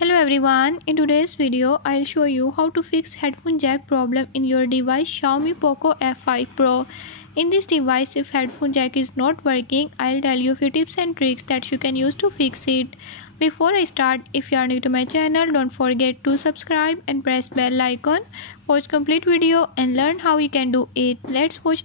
Hello everyone, in today's video I'll show you how to fix headphone jack problem in your device Xiaomi POCO F5 Pro. In this device, if headphone jack is not working, I'll tell you a few tips and tricks that you can use to fix it. Before I start, if you are new to my channel, don't forget to subscribe and press bell icon. Watch complete video and learn how you can do it. Let's watch.